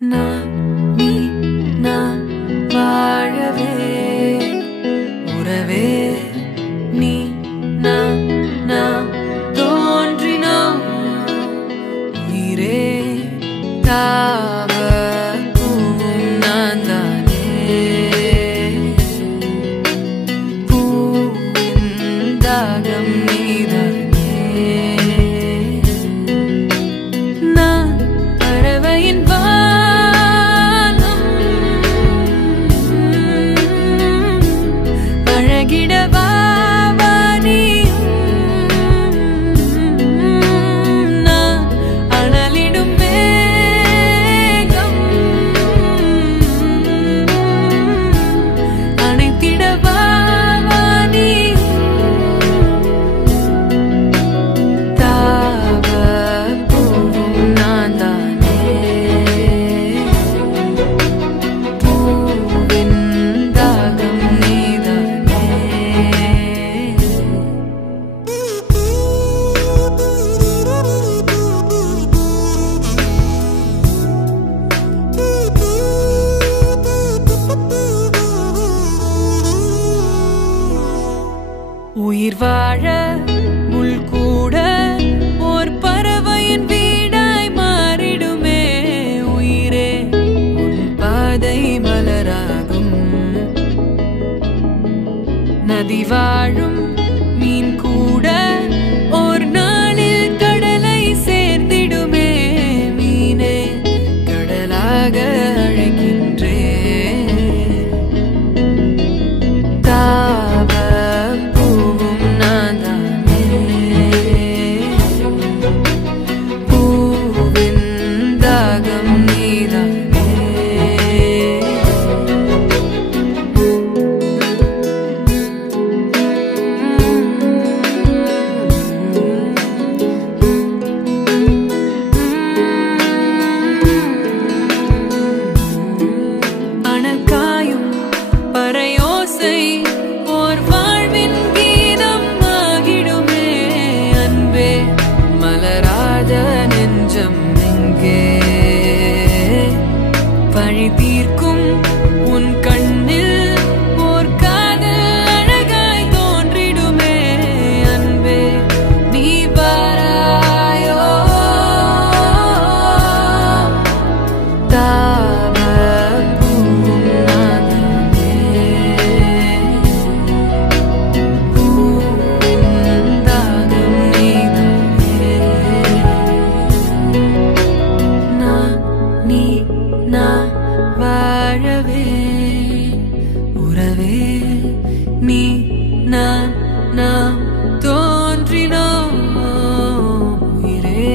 நான் நீ நான் வாழவே உறவே நீ நான் நாம் தோன்றினோம் உயிரே தாவ பூவும் நான் தானே பூவின் தாகம் நீதானே நான் பறவையின் உயிர் வாழ முள் கூட ஓர் பறவையின் வீடாய் மாறிடுமே உயிரே உன் பாதை மலராகும் நதி வாழும் மீன் கூட ஓர் நாளில் கடலை சேர்ந்திடுமே மீனே கடலாக அழைக்கின்றே பழி தீர்க்கும் உன் கண்ணில் ஓர் காதல் அழகாய் தோன்றிடுமே அன்பே நீ வாராயோ தாவ பூவும் நானே பூவின் தாகம் நீதானே நான் நீ நான் வாழவே உறவே நீ நான் நாம் தோன்றினோம் உயிரே